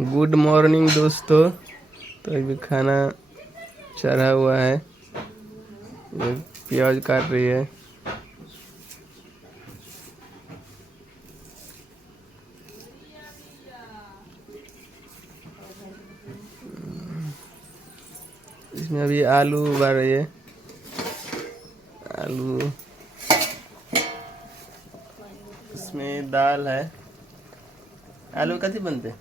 Good morning दोस्तों। तो अभी खाना चढ़ा हुआ है, ये प्याज काट रही है। इसमें अभी आलू उबाल रही है। आलू, इसमें दाल है। आलू कैसे बनते?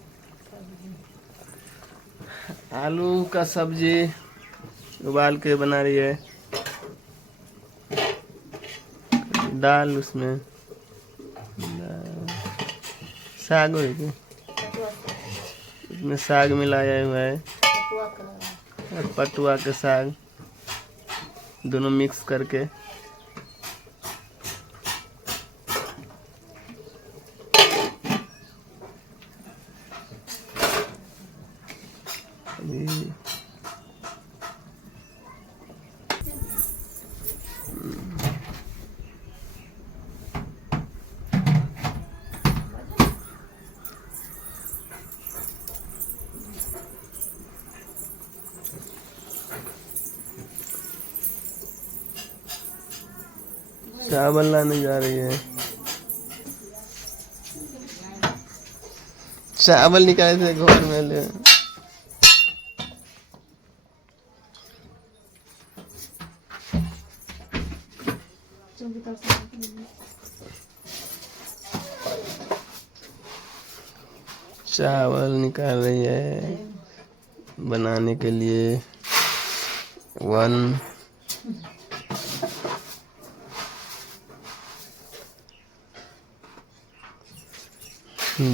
आलू का सब्जी उबाल के बना रही है। दाल, उसमें साग हो रही, इसमें साग मिलाया हुआ है और पटुआ के साग दोनों मिक्स करके। चावल लाने जा रही है। चावल निकाले थे घर में ले। चावल निकाल रही है बनाने के लिए। 1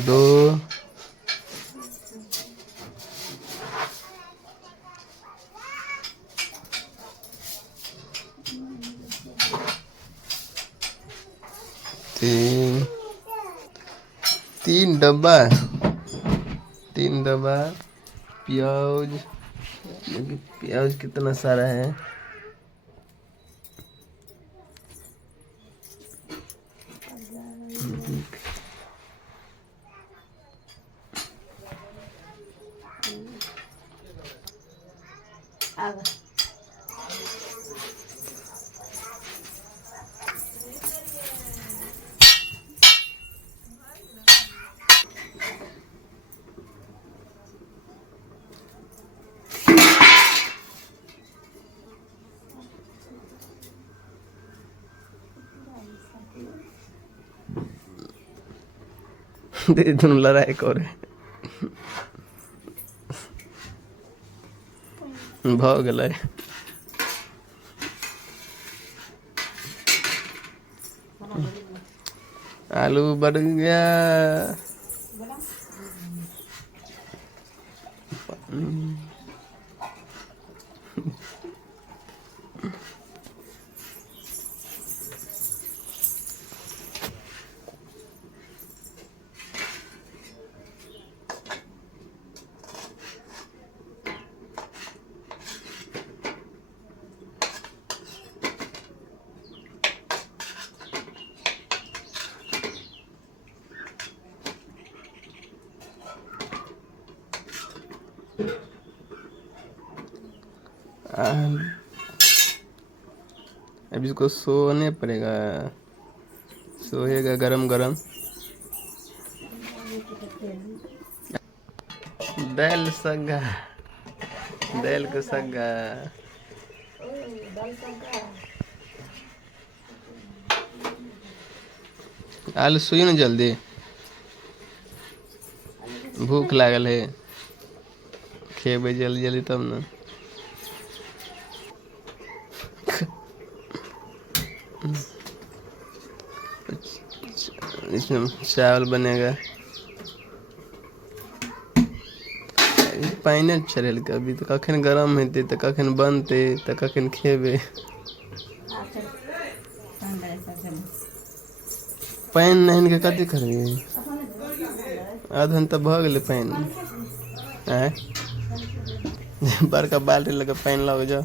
2 3 डब्बा, 3 डब्बा प्याज। प्याज कितना सारा है। दोनों लड़ाई करे भ गए। आलू बढ़ गया। अब इसको सोने पड़ेगा, सोएगा गरम गरम। दाल सग्गा, दाल का सग्गा। आलू सोई ना जल्दी, भूख लागल है। खेबे जल्दी जल्दी तब ना। इसमें चावल बनेगा। पानी चढ़ेल के अभी तो कखन गरम हेते तो कखन बनते तो कखन खेबे। पानी नहन के कथी करबे, आधा घंटा भ गेले पानी। बड़का बाल्टी लगे पानी लग जाओ।